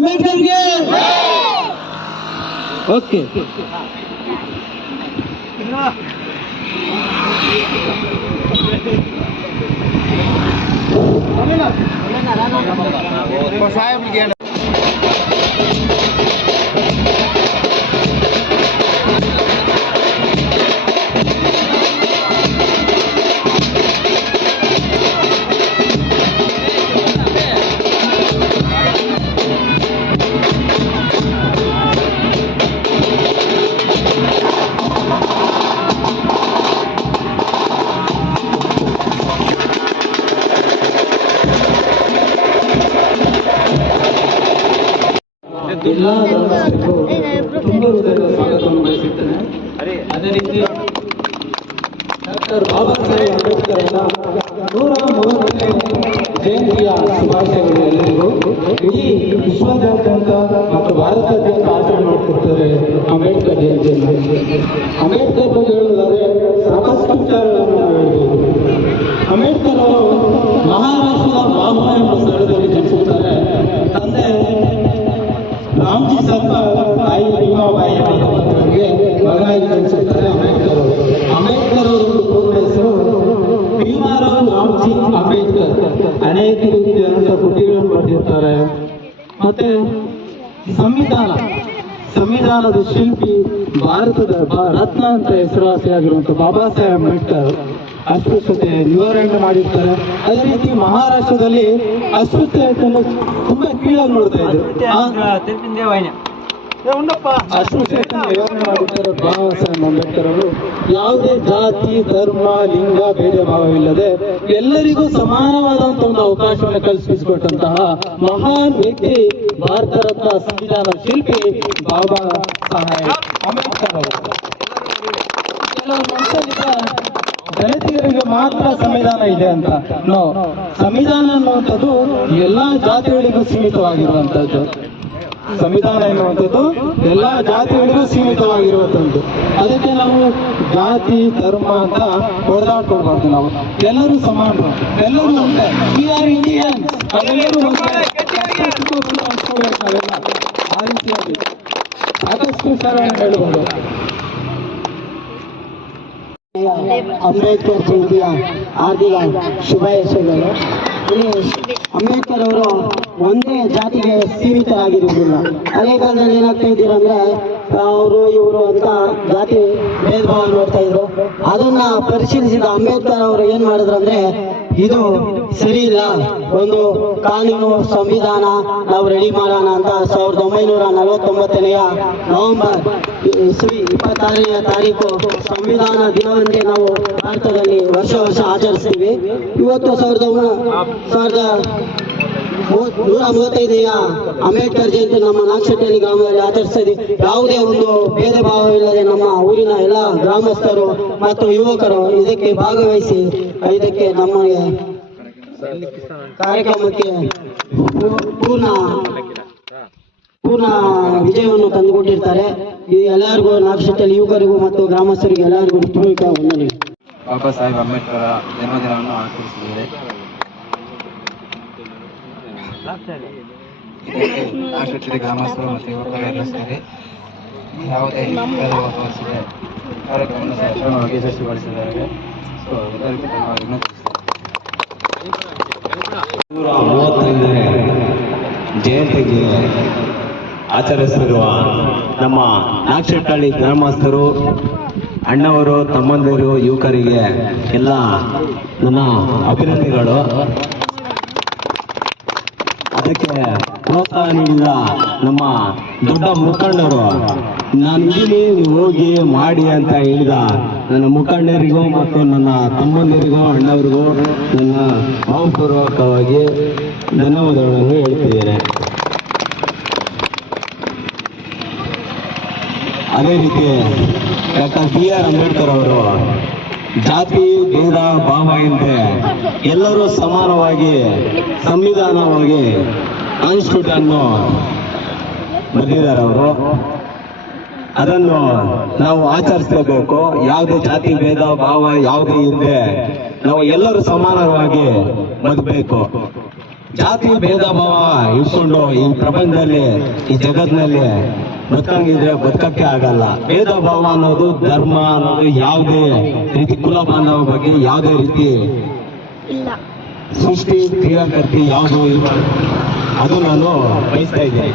ಅಂಬೇಡ್ಕರ್ಗೆ okay. ಎಲ್ಲ ತುಂಬ ಹೃದಯದ ಸ್ವಾಗತವನ್ನು ಬಯಸುತ್ತೇನೆ. ಅದೇ ರೀತಿ ಡಾಕ್ಟರ್ ಬಾಬಾ ಸಾಹೇಬ್ ಅಂಬೇಡ್ಕರ್ ಅವರ 130ನೇ ಜಯಂತಿಯ ಶುಭಾಶಯಗಳು ಎಲ್ಲರಿಗೂ. ಇಡೀ ವಿಶ್ವಾದ್ಯಂತ ಮತ್ತು ಭಾರತಾದ್ಯಂತ ಆಚರಣೆ ಮಾಡುತ್ತಿದ್ದಾರೆ ಅಂಬೇಡ್ಕರ್ ಜಯಂತಿಯನ್ನು. ಅಂಬೇಡ್ಕರ್ ಬಗ್ಗೆ ಹೇಳುವುದಾದ್ರೆ ಸಾಕಷ್ಟು ವಿಚಾರಗಳನ್ನು ನಾವು ಹೇಳ್ಬೋದು. ಅಂಬೇಡ್ಕರ್ ಅವರು ಮಹಾರಾಷ್ಟ್ರದ ಬಾಬಾ ಎಂಬ ಸ್ಥಳದಲ್ಲಿ ಜನಿಸುತ್ತಾರೆ. ತಂದೆ ರಾಮ್ಜಿ ಸರ್ಕಾರ್, ತಾಯಿ ಭೀಮಾಬಾಯಿ ಅವರಿಗೆ ಮಗನಾಗಿ ಜನಿಸುತ್ತಾರೆ ಅಂಬೇಡ್ಕರ್ ಅವರು. ಅಂಬೇಡ್ಕರ್ ಅವರು ಪೂರ್ಣ ಹೆಸರು ಭೀಮಾರಾವ್ ರಾಮ್ಜಿ ಅಂಬೇಡ್ಕರ್. ಅನೇಕ ರೀತಿಯಾದಂತಹ ಕೃತಿಗಳನ್ನು ಬರೆದಿರ್ತಾರೆ. ಮತ್ತೆ ಸಂವಿಧಾನದ ಶಿಲ್ಪಿ, ಭಾರತದ ರತ್ನ ಅಂತ ಹೆಸರುವಾಸಿಯಾಗಿರುವಂತಹ ಬಾಬಾ ಸಾಹೇಬ್ ಅಂಬೇಡ್ಕರ್ ಅಸ್ಪೃಶ್ಯತೆ ನಿವಾರಣೆ ಮಾಡಿರ್ತಾರೆ. ಅದೇ ರೀತಿ ಮಹಾರಾಷ್ಟ್ರದಲ್ಲಿ ಅಸ್ಪೃಶ್ಯತೆಯನ್ನು ತುಂಬಾ ಕೀಳಾಗಿ ನೋಡ್ತಾ ಇದ್ರು. ಅಸ್ಪೃಶ್ಯತೆಯನ್ನು ನಿವಾರಣೆ ಮಾಡಿರ್ತಾರೆ ಬಾಬಾ ಸಾಹೇಬ್ ಅಂಬೇಡ್ಕರ್ ಅವರು. ಯಾವುದೇ ಜಾತಿ, ಧರ್ಮ, ಲಿಂಗ ಭೇದ ಭಾವವಿಲ್ಲದೆ ಎಲ್ಲರಿಗೂ ಸಮಾನವಾದಂತಹ ಒಂದು ಅವಕಾಶವನ್ನು ಕಲ್ಪಿಸಿಕೊಟ್ಟಂತಹ ಮಹಾನ್ ವ್ಯಕ್ತಿ ಭಾರತ ರತ್ನ ಸಂವಿಧಾನ ಶಿಲ್ಪಿ ಬಾಬಾ ಸಾಹೇಬ್ ಅಂಬೇಡ್ಕರ್ ಅವರು. ಕೆಲವರು ದಲಿತರಿಗೆ ಮಾತ್ರ ಸಂವಿಧಾನ ಇದೆ ಅಂತ. ಸಂವಿಧಾನ ಅನ್ನುವಂಥದ್ದು ಎಲ್ಲಾ ಜಾತಿಗಳಿಗೂ ಸೀಮಿತವಾಗಿರುವಂತದ್ದು. ಸಂವಿಧಾನ ಎನ್ನುವಂಥದ್ದು ಎಲ್ಲಾ ಜಾತಿಗಳಿಗೂ ಸೀಮಿತವಾಗಿರುವಂತದ್ದು. ಅದಕ್ಕೆ ನಾವು ಜಾತಿ, ಧರ್ಮ ಅಂತ ಹೊಡೆದಾಡ್ಕೊಳ್ಬಾರ್ದು. ನಾವು ಎಲ್ಲರೂ ಸಮಾನರು, ಎಲ್ಲರೂ ಒಂದೇ. We are Indian. ನಾವೆಲ್ಲರೂ ನಾವೆಲ್ಲ ಆ ರೀತಿಯಾಗಿ ಸಾಕಷ್ಟು ವಿಚಾರಗಳನ್ನು ಹೇಳ್ಬೋದು. ಅಂಬೇಡ್ಕರ್ ಜಯಂತಿಯ ಹಾರ್ದಿಕ ಶುಭಾಶಯಗಳು. ಅಂಬೇಡ್ಕರ್ ಅವರು ಒಂದೇ ಜಾತಿಗೆ ಸೀಮಿತರಾಗಿರುವುದಿಲ್ಲ. ಹಳೆ ಕಾಲದಲ್ಲಿ ಏನಾಗ್ತಾ ಇದ್ದೀರಂದ್ರೆ ಅವರು ಇವರು ಅಂತ ಜಾತಿ ಭೇದ ಭಾವ ನೋಡ್ತಾ ಇದ್ರು. ಅದನ್ನ ಪರಿಶೀಲಿಸಿದ ಅಂಬೇಡ್ಕರ್ ಅವರು ಏನ್ ಮಾಡಿದ್ರಂದ್ರೆ, ಇದು ಸರಿ ಇಲ್ಲ, ಒಂದು ಕಾನೂನು ಸಂವಿಧಾನ ನಾವು ರೆಡಿ ಮಾಡೋಣ ಅಂತ 1949ನೇ ನವೆಂಬರ್ 26ನೇ ತಾರೀಕು ಸಂವಿಧಾನ ದಿನವಂತೆ ನಾವು ಭಾರತದಲ್ಲಿ ವರ್ಷ ಆಚರಿಸ್ತೀವಿ. ಇವತ್ತು 135ನೇ ಅಂಬೇಡ್ಕರ್ ಜಯಂತಿ ನಮ್ಮ ನಾಗಶೆಟ್ಟಿಹಳ್ಳಿ ಗ್ರಾಮದಲ್ಲಿ ಆಚರಿಸ್ತಾ ಇದ್ದೀವಿ. ಯಾವುದೇ ಒಂದು ಭೇದ ಭಾವವಿಲ್ಲದೆ ನಮ್ಮ ಊರಿನ ಎಲ್ಲ ಗ್ರಾಮಸ್ಥರು ಮತ್ತು ಯುವಕರು ಇದಕ್ಕೆ ಭಾಗವಹಿಸಿ ಇದಕ್ಕೆ ನಮಗೆ ಕಾರ್ಯಕ್ರಮಕ್ಕೆ ಪೂರ್ಣ ವಿಜಯವನ್ನು ತಂದುಕೊಟ್ಟಿರ್ತಾರೆ. ಇದು ಎಲ್ಲರಿಗೂ ನಾಗಶೆಟ್ಟಿಹಳ್ಳಿ ಯುವಕರಿಗೂ ಮತ್ತು ಗ್ರಾಮಸ್ಥರಿಗೂ ಎಲ್ಲರಿಗೂ ಪೂರ್ವಕ ವಂದನೆ. ಬಾಬಾ ಸಾಹೇಬ್ ಅಂಬೇಡ್ಕರ್ ಜನ್ಮದಿನವನ್ನು ಆಚರಿಸಿದ್ದಾರೆ. ಇದಕ್ಕೆ ನಾಗಶೆಟ್ಟಿಹಳ್ಳಿ ಗ್ರಾಮಸ್ಥರು ಮತ್ತು ಯುವಕರು ಎಲ್ಲ ಸೇರಿ ಯಾವುದೇ ಕಾರ್ಯಕ್ರಮವನ್ನು ಸಂಪೂರ್ಣವಾಗಿ ಯಶಸ್ವಿಗೊಳಿಸಿದ್ದಾರೆ. ಸೊ ಎಲ್ಲರಿಗೂ ಧನ್ಯವಾದಗಳನ್ನು ತಿಳಿಸುತ್ತಾರೆ. 135ನೇ ಜಯಂತಿಗೆ ಆಚರಿಸುತ್ತಿರುವ ನಮ್ಮ ನಾಗಶೆಟ್ಟಿಹಳ್ಳಿ ಗ್ರಾಮಸ್ಥರು, ಅಣ್ಣವರು, ತಮ್ಮಂದಿರು, ಯುವಕರಿಗೆ ಎಲ್ಲ ನನ್ನ ಅಭಿನಂದನೆಗಳು. ಅದಕ್ಕೆ ಪ್ರೋತ್ಸಾಹ ನೀಡಿದ ನಮ್ಮ ದೊಡ್ಡ ಮುಖಂಡರು, ನಾನಿದ್ದೀನಿ ನೀವು ಹೋಗಿ ಮಾಡಿ ಅಂತ ಹೇಳಿದ ನನ್ನ ಮುಖಂಡರಿಗೂ ಮತ್ತು ನನ್ನ ತಮ್ಮಂದಿರಿಗೂ, ಅಣ್ಣವರಿಗೂ ನನ್ನ ಭಾವಪೂರ್ವಕವಾಗಿ ಧನ್ಯವಾದಗಳನ್ನು ಹೇಳ್ತಿದ್ದೇನೆ. ಅದೇ ರೀತಿ ಡಾಕ್ಟರ್ BR ಅಂಬೇಡ್ಕರ್ ಅವರು ಜಾತಿ ಭೇದ ಭಾವ ಇಲ್ಲದೆ ಎಲ್ಲರೂ ಸಮಾನವಾಗಿ ಸಂವಿಧಾನವಾಗಿ ಕಾನ್ಸ್ಟಿಟ್ಯೂಷನ್ ಅನ್ನು ಬರೆದಿದ್ದಾರೆ ಅವರು. ಅದನ್ನು ನಾವು ಆಚರಿಸಲೇಬೇಕು. ಯಾವುದೇ ಜಾತಿ ಭೇದ ಭಾವ ಯಾವುದೇ ಇಲ್ಲದೆ ನಾವು ಎಲ್ಲರೂ ಸಮಾನವಾಗಿ ಬದುಕಬೇಕು. ಜಾತಿ ಭೇದ ಭಾವ ಇಟ್ಕೊಂಡು ಈ ಪ್ರಪಂಚದಲ್ಲಿ ಈ ಜಗತ್ತಿನಲ್ಲಿ ಬದುಕಂಗಿದ್ರೆ ಬದುಕಕ್ಕೆ ಆಗಲ್ಲ. ಭೇದ ಭಾವ ಅನ್ನೋದು, ಧರ್ಮ ಅನ್ನೋದು, ಯಾವುದೇ ರೀತಿ ಕುಲ ಬಾಂಧವ ಬಗ್ಗೆ ಯಾವುದೇ ರೀತಿ ಸೃಷ್ಟಿ ಕ್ರಿಯಾಕರ್ತಿ ಯಾವುದು ಇರಬಾರ್ದು. ಅದು ನಾನು ಬಯಸ್ತಾ ಇದ್ದೀನಿ.